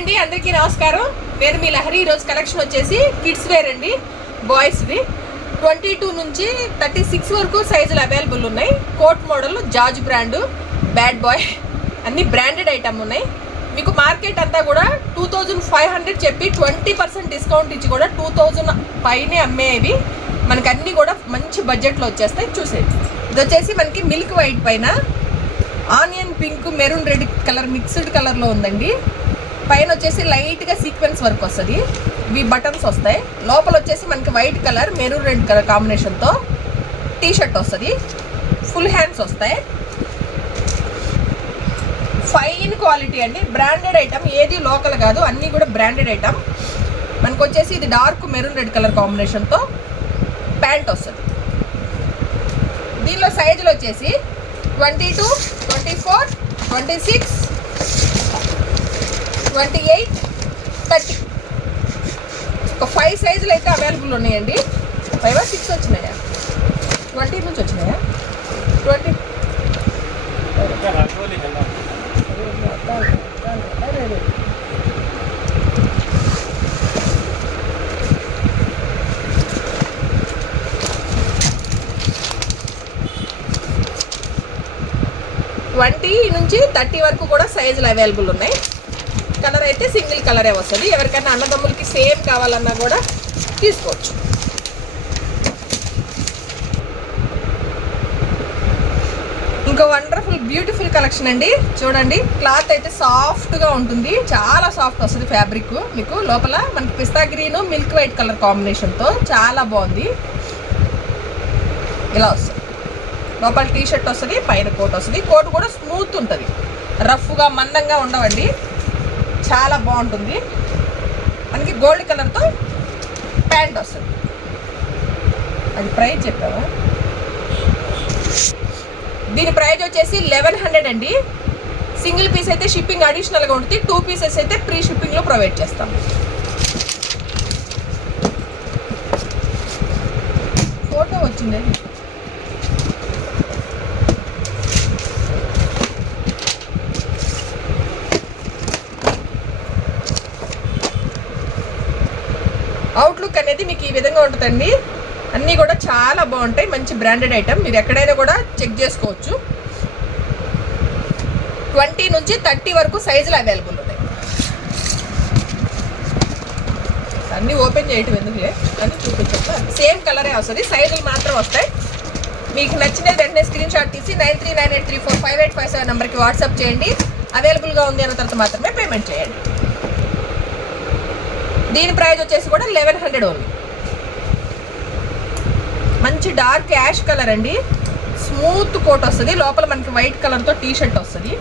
అండి, అందరికీ నమస్కారం. నేను మీ లహరి. ఈరోజు కలెక్షన్ వచ్చేసి కిడ్స్ వేర్ అండి, బాయ్స్వి. 22 నుంచి 36 వరకు సైజులు అవైలబుల్ ఉన్నాయి. Coat model, George brand, bad boy అన్ని బ్రాండెడ్ ఐటమ్ ఉన్నాయి. మీకు మార్కెట్ అంతా కూడా 2500 చెప్పి 20% డిస్కౌంట్ ఇచ్చి కూడా 2000 పైనే అమ్మేవి. మనకి అన్నీ కూడా మంచి బడ్జెట్లో వచ్చేస్తాయి. చూసేది ఇది వచ్చేసి మనకి మిల్క్ వైట్ పైన onion pink maroon red colour mixed కలర్లో ఉందండి. పైన వచ్చేసి లైట్గా సీక్వెన్స్ వర్క్ వస్తుంది. ఇవి బటన్స్ వస్తాయి. లోపల వచ్చేసి మనకి white colour maroon red colour కాంబినేషన్తో టీ షర్ట్ వస్తుంది. ఫుల్ హ్యాండ్స్ వస్తాయి. ఫైన్ క్వాలిటీ అండి, బ్రాండెడ్ ఐటమ్, ఏది లోకల్ కాదు, అన్నీ కూడా బ్రాండెడ్ ఐటమ్. మనకు వచ్చేసి ఇది డార్క్ మెరూన్ రెడ్ కలర్ కాంబినేషన్తో ప్యాంట్ వస్తుంది. దీనిలో సైజులు వచ్చేసి 22, 24, 26, 28, 30 ఒక 5 సైజులు అయితే అవైలబుల్ ఉన్నాయండి. 5 or 6 వచ్చినాయా? 20 నుంచి వచ్చినాయా? 20 నుంచి 30 వరకు కూడా సైజులు అవైలబుల్ ఉన్నాయి. కలర్ అయితే సింగిల్ కలరే వస్తుంది. ఎవరికైనా అన్నదమ్ములకి సేమ్ కావాలన్నా కూడా తీసుకోవచ్చు. ఇంకో వండర్ఫుల్ బ్యూటిఫుల్ కలెక్షన్ అండి. చూడండి, క్లాత్ అయితే సాఫ్ట్గా ఉంటుంది, చాలా సాఫ్ట్ వస్తుంది ఫ్యాబ్రిక్. మీకు లోపల మనకి పిస్తా గ్రీన్ మిల్క్ వైట్ కలర్ కాంబినేషన్తో చాలా బాగుంది. ఇలా వస్తుంది. లోపల టీ షర్ట్ వస్తుంది, పైన కోట్ వస్తుంది. కోట్ కూడా స్మూత్ ఉంటుంది, రఫ్గా మందంగా ఉండవండి, చాలా బాగుంటుంది. మనకి గోల్డ్ కలర్తో ప్యాంట్ వస్తుంది. అది ప్రైస్ చెప్పాము. దీని ప్రైస్ వచ్చేసి 1100 అండి. సింగిల్ పీస్ అయితే షిప్పింగ్ అడిషనల్గా ఉంటుంది. 2 పీసెస్ అయితే ఫ్రీ షిప్పింగ్లో ప్రొవైడ్ చేస్తాము. ఫోటో వచ్చింది. అవుట్లుక్ అనేది మీకు ఈ విధంగా ఉంటుందండి. అన్నీ కూడా చాలా బాగుంటాయి. మంచి బ్రాండెడ్ ఐటమ్, మీరు ఎక్కడైనా కూడా చెక్ చేసుకోవచ్చు. 20 నుంచి 30 వరకు సైజులు అవైలబుల్ ఉన్నాయి. అన్నీ ఓపెన్ చేయటం ఎందుకులే అని చూపించచ్చు. సేమ్ కలరే వస్తుంది, సైజులు మాత్రం వస్తాయి. మీకు నచ్చినది వెంటనే స్క్రీన్ షాట్ తీసి 9398345857 నెంబర్కి వాట్సాప్ చేయండి. అవైలబుల్గా ఉంది అన్న తర్వాత మాత్రమే పేమెంట్ చేయండి. దీని ప్రైస్ వచ్చేసి కూడా 1100 ఓన్లీ. మంచి డార్క్ యాష్ కలర్ అండి, స్మూత్ కోట్ వస్తుంది. లోపల మనకి వైట్ కలర్తో టీ షర్ట్ వస్తుంది.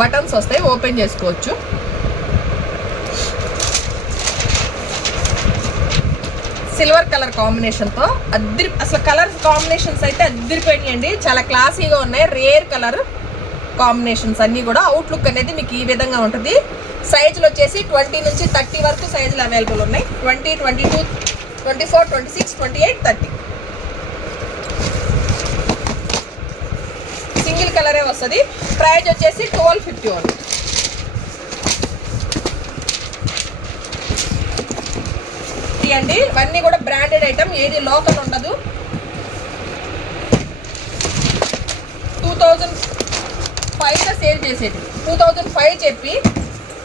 బటన్స్ వస్తాయి, ఓపెన్ చేసుకోవచ్చు. సిల్వర్ కలర్ కాంబినేషన్తో అసలు కలర్ కాంబినేషన్స్ అయితే అద్దరిపోయినాయండి. చాలా క్లాసీగా ఉన్నాయి. రేర్ కలర్ కాంబినేషన్స్ అన్నీ కూడా. అవుట్లుక్ అనేది మీకు ఈ విధంగా ఉంటుంది. సైజులు వచ్చేసి 20 నుంచి 30 వరకు సైజులు అవైలబుల్ ఉన్నాయి. 20, 22, 24, 26, 28, 30 సింగిల్ కలరే వస్తుంది. ప్రైస్ వచ్చేసి 1250 ఓన్లీ. అండి ఇవన్నీ కూడా బ్రాండెడ్ ఐటమ్, ఏది లోకల్ ఉండదు. 2005 సేల్ చేసేది, 2005 చెప్పి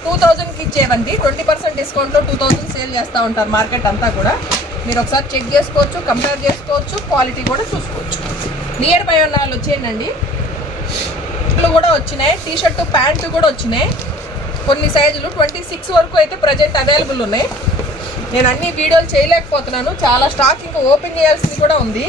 2000కి ఇచ్చేవండి. 20% డిస్కౌంట్లో 2000 సేల్ చేస్తూ ఉంటారు మార్కెట్ అంతా కూడా. మీరు ఒకసారి చెక్ చేసుకోవచ్చు, కంపేర్ చేసుకోవచ్చు, క్వాలిటీ కూడా చూసుకోవచ్చు. నియర్ బై ఉన్న వాళ్ళు వచ్చేయండి. కూడా వచ్చినాయి, టీ షర్టు ప్యాంటు కూడా వచ్చినాయి. కొన్ని సైజులు 26 వరకు అయితే ప్రజెంట్ అవైలబుల్ ఉన్నాయి. నేను అన్ని వీడియోలు చేయలేకపోతున్నాను, చాలా స్టాక్ ఇంకా ఓపెన్ చేయాల్సింది కూడా ఉంది.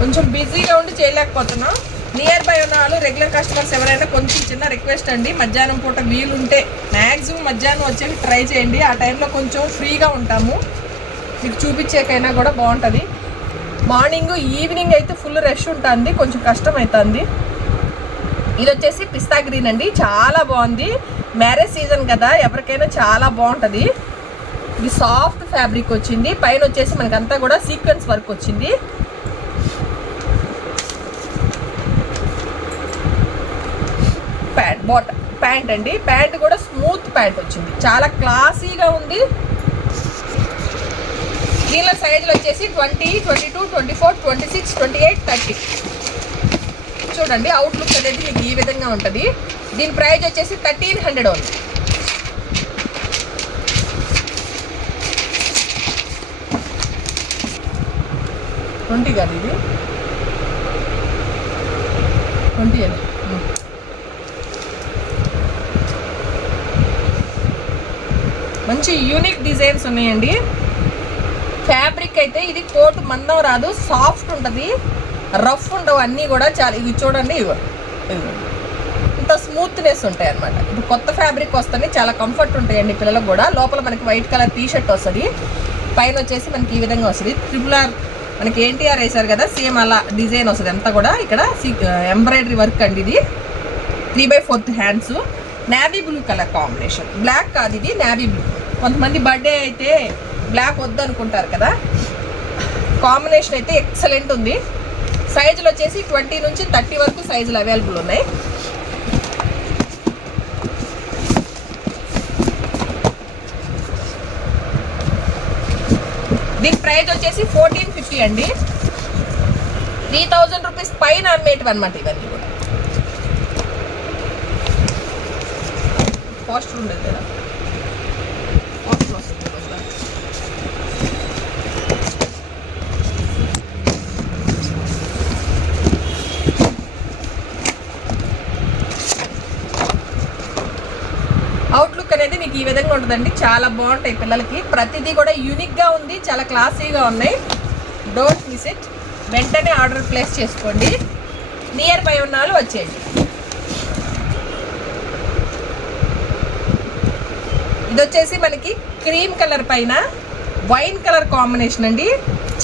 కొంచెం బిజీగా ఉండి చేయలేకపోతున్నాం. నియర్ బై ఉన్న వాళ్ళు రెగ్యులర్ కస్టమర్స్ ఎవరైనా కొంచెం చిన్న రిక్వెస్ట్ అండి, మధ్యాహ్నం పూట వీలుంటే మ్యాక్సిమం మధ్యాహ్నం వచ్చేసి ట్రై చేయండి. ఆ టైంలో కొంచెం ఫ్రీగా ఉంటాము, మీకు చూపించేకైనా కూడా బాగుంటుంది. మార్నింగ్ ఈవినింగ్ అయితే ఫుల్ రష్ ఉంటుంది, కొంచెం కష్టం అవుతుంది. ఇది వచ్చేసి పిస్తా గ్రీన్ అండి, చాలా బాగుంది. మ్యారేజ్ సీజన్ కదా, ఎవరికైనా చాలా బాగుంటుంది. ఇది సాఫ్ట్ ఫ్యాబ్రిక్ వచ్చింది. పైన వచ్చేసి మనకంతా కూడా సీక్వెన్స్ వర్క్ వచ్చింది. ప్యాంట్ అండి. ప్యాంట్ కూడా స్మూత్ ప్యాంట్ వచ్చింది, చాలా క్లాసీగా ఉంది. దీనిలో సైజులు వచ్చేసి 20, 22, 24, 26, 28, 30. చూడండి అవుట్లుక్ అనేది మీకు ఈ విధంగా ఉంటుంది. దీని ప్రైస్ వచ్చేసి 1300 ఉంది. ట్వంటీ కాదు ఇది 20 అని. మంచి యూనిక్ డిజైన్స్ ఉన్నాయండి. ఫ్యాబ్రిక్ అయితే ఇది కోట్ మందం రాదు, సాఫ్ట్ ఉంటుంది, రఫ్ ఉండవు అన్నీ కూడా. చాలా ఇవి చూడండి, ఇవి ఇంత స్మూత్నెస్ ఉంటాయి అనమాట. ఇప్పుడు కొత్త ఫ్యాబ్రిక్ వస్తుంది, చాలా కంఫర్ట్ ఉంటాయండి పిల్లలకు కూడా. లోపల మనకి వైట్ కలర్ టీ షర్ట్ వస్తుంది, పైన వచ్చేసి మనకి ఈ విధంగా వస్తుంది. RRR మనకి ఎన్టీఆర్ వేసారు కదా, సేమ్ అలా డిజైన్ వస్తుంది అంతా కూడా. ఇక్కడ ఎంబ్రాయిడరీ వర్క్ అండి. ఇది 3/4 hands, navy blue colour combination. Black కాదు ఇది, నేవీ బ్లూ. కొంతమంది బర్త్డే అయితే బ్లాక్ వద్దు అనుకుంటారు కదా, కాంబినేషన్ అయితే ఎక్సలెంట్ ఉంది. సైజులు వచ్చేసి 20 నుంచి 30 వరకు సైజులు అవైలబుల్ ఉన్నాయి. దీని ప్రైస్ వచ్చేసి 1450 అండి. 3000 రూపీస్ పైన అమ్మేటివి అనమాట ఇవన్నీ కూడా. కాస్ట్ ఉండదు కదా, కాస్ట్ వస్తుంది. అవుట్లుక్ అనేది మీకు ఈ విధంగా ఉంటుందండి. చాలా బాగుంటాయి పిల్లలకి. ప్రతిదీ కూడా యూనిక్గా ఉంది, చాలా క్లాసీగా ఉన్నాయి. Don't miss it. వెంటనే ఆర్డర్ ప్లేస్ చేసుకోండి. నియర్ బై ఉన్న వాళ్ళు వచ్చేయండి. ఇది వచ్చేసి మనకి క్రీమ్ కలర్ పైన వైన్ కలర్ కాంబినేషన్ అండి.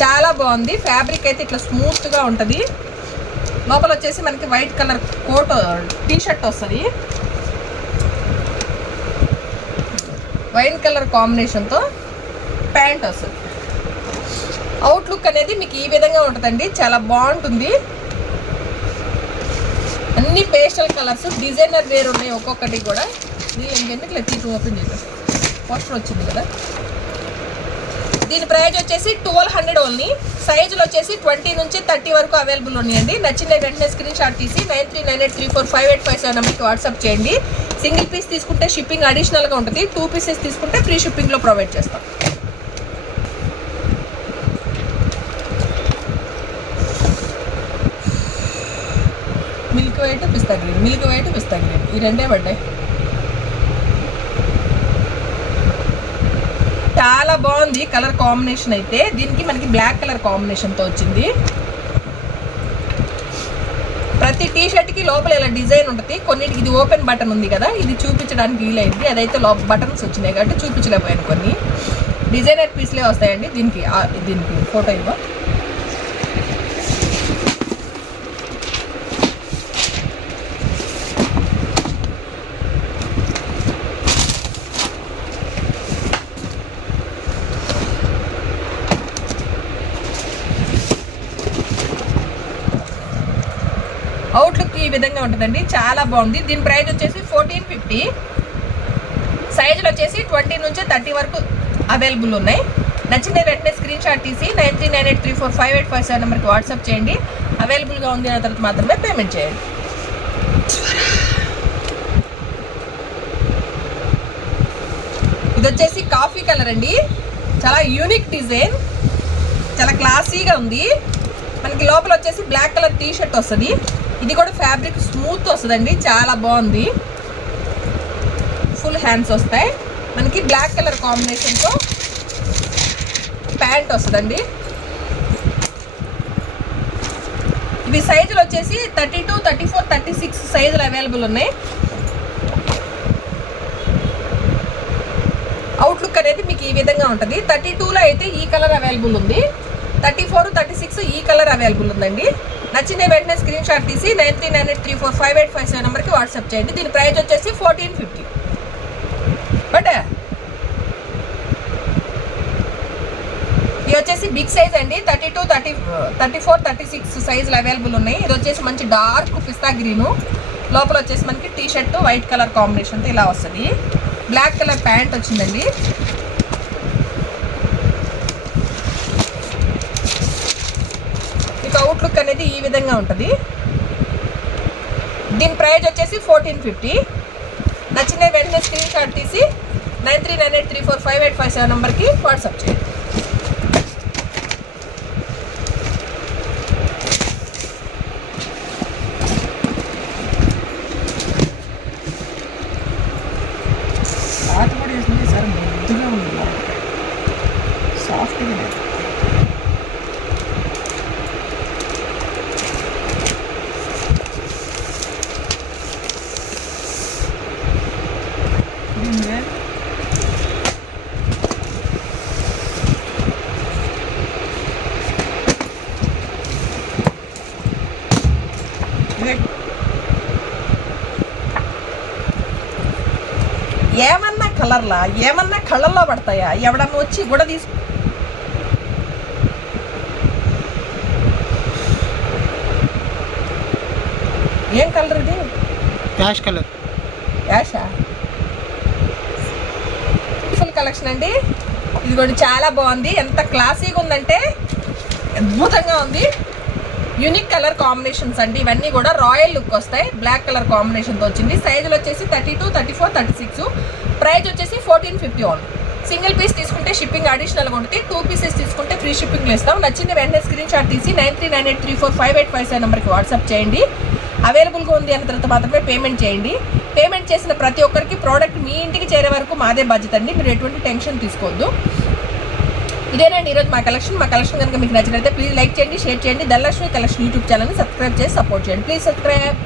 చాలా బాగుంది. ఫ్యాబ్రిక్ అయితే ఇట్లా స్మూత్గా ఉంటుంది. లోపల వచ్చేసి మనకి white colour coat T shirt వస్తుంది, వైన్ కలర్ కాంబినేషన్తో ప్యాంట్ వస్తుంది. అవుట్లుక్ అనేది మీకు ఈ విధంగా ఉంటుందండి, చాలా బాగుంటుంది. అన్ని పేస్టల్ కలర్స్, డిజైనర్ వేర్ ఉన్నాయి ఒక్కొక్కటి కూడా. ఎందుకు లేదు ఓపెన్ చేద్దాం, పోస్టర్ వచ్చింది కదా. దీని ప్రైస్ వచ్చేసి 1200 ఓన్లీ. సైజులు వచ్చేసి 20 నుంచి 30 వరకు అవైలబుల్ ఉన్నాయండి. నచ్చిన వెంటనే స్క్రీన్ షాట్ తీసి 9398345857 నెంబర్కి వాట్సాప్ చేయండి. సింగిల్ పీస్ తీసుకుంటే షిప్పింగ్ అడిషనల్గా ఉంటుంది, 2 పీసెస్ తీసుకుంటే ఫ్రీ షిప్పింగ్లో ప్రొవైడ్ చేస్తాం. మిల్క్ వైట్ పిస్తా గ్రీన్, మిల్క్ వైట్ పిస్తా గ్రీన్ ఈ రెండే పడ్డాయి. చాలా బాగుంది కలర్ కాంబినేషన్ అయితే. దీనికి మనకి బ్లాక్ కలర్ కాంబినేషన్తో వచ్చింది. ప్రతి టీ షర్ట్కి లోపల ఇలా డిజైన్ ఉంటుంది. కొన్నిటికి ఇది ఓపెన్ బటన్ ఉంది కదా, ఇది చూపించడానికి వీలైంది. అదైతే బటన్స్ వచ్చినాయి కాబట్టి చూపించలేకపోయాను. కొన్ని డిజైనర్ పీస్లే వస్తాయండి. దీనికి ఫోటో ఇవ్వ. అవుట్లుక్ ఈ విధంగా ఉంటుందండి, చాలా బాగుంది. దీని ప్రైస్ వచ్చేసి 1450. సైజులు వచ్చేసి 20 నుంచి 30 వరకు అవైలబుల్ ఉన్నాయి. నచ్చిన వెంటనే స్క్రీన్ షాట్ తీసి 9398345857 నెంబర్కి వాట్సాప్ చేయండి. అవైలబుల్గా ఉంది అన్న తర్వాత మాత్రమే పేమెంట్ చేయండి. ఇది వచ్చేసి కాఫీ కలర్ అండి, చాలా యూనిక్ డిజైన్, చాలా క్లాసీగా ఉంది. మనకి లోపల వచ్చేసి బ్లాక్ కలర్ టీ షర్ట్ వస్తుంది. ఇది కూడా ఫ్యాబ్రిక్ స్మూత్ వస్తుందండి, చాలా బాగుంది. ఫుల్ హ్యాండ్స్ వస్తాయి. మనకి బ్లాక్ కలర్ కాంబినేషన్తో ప్యాంట్ వస్తుందండి. ఇవి సైజులు వచ్చేసి 32, 34, 36 సైజులు అవైలబుల్ ఉన్నాయి. అవుట్లుక్ అనేది మీకు ఈ విధంగా ఉంటుంది. 32లో అయితే ఈ కలర్ అవైలబుల్ ఉంది, 34, 36 ఈ కలర్ అవైలబుల్ ఉందండి. నచ్చిన వెంటనే స్క్రీన్ షాట్ తీసి 9398345857 నెంబర్కి వాట్సాప్ చేయండి. దీని ప్రైస్ వచ్చేసి 1450. బట్ ఇది వచ్చేసి బిగ్ సైజ్ అండి, 32, 34, 36 సైజులు అవైలబుల్ ఉన్నాయి. ఇది వచ్చేసి మంచి డార్క్ పిస్తా గ్రీను, లోపల వచ్చేసి మనకి టీ షర్ట్ వైట్ కలర్ కాంబినేషన్తో ఇలా వస్తుంది. బ్లాక్ కలర్ ప్యాంట్ వచ్చిందండి. మీకు అవుట్లుక్ అనేది ఈ విధంగా ఉంటుంది. దీని ప్రైస్ వచ్చేసి 1450. నచ్చిన వెంటనే స్క్రీన్ షాట్ తీసి 9398345857 నెంబర్కి వాట్సాప్ చేయండి. పాత కూడా వేసింది సార్, ముద్దుగా ఉంది, సాఫ్ట్గా లేదు. ఏమన్నా కలర్లా, ఏమన్నా కళ్ళల్లో పడతాయా? ఎవడన్నా వచ్చి కూడా ఏం కలర్ ఇది? Ash colour. యాషా? ఫుల్ కలెక్షన్ అండి. ఇది కూడా చాలా బాగుంది. ఎంత క్లాసీగా ఉందంటే అద్భుతంగా ఉంది. యూనిక్ కలర్ కాంబినేషన్స్ అండి. ఇవన్నీ కూడా రాయల్ లుక్ వస్తాయి. బ్లాక్ కలర్ కాంబినేషన్తో వచ్చింది. సైజులు వచ్చేసి 32, 34, 36. ప్రైస్ వచ్చేసి 1450 ఓన్లీ. సింగిల్ పీస్ తీసుకుంటే షిప్పింగ్ అడిషనల్గా ఉంటుంది. 2 పీసెస్ తీసుకుంటే ఫ్రీ షిప్పింగ్లో ఇస్తాం. నచ్చింది వెంటనే స్క్రీన్ షాట్ తీసి 9398345857 నెంబర్కి వాట్సాప్ చేయండి. అవైలబుల్గా ఉంది అన్న తర్వాత మాత్రమే పేమెంట్ చేయండి. పేమెంట్ చేసిన ప్రతి ఒక్కరికి ప్రోడక్ట్ మీ ఇంటికి చేరే వరకు మాదే బాధ్యత అండి. మీరు ఎటువంటి టెన్షన్ తీసుకోవద్దు. ఇదేనండి ఈరోజు మా కలెక్షన్ కనుక మీకు నచ్చినట్లయితే ప్లీజ్ లైక్ చేయండి, షేర్ చేయండి. ధనలక్ష్మి కలెక్షన్ యూట్యూబ్ ఛానల్ని సబ్స్క్రైబ్ చేసి సపోర్ట్ చేయండి. Please subscribe.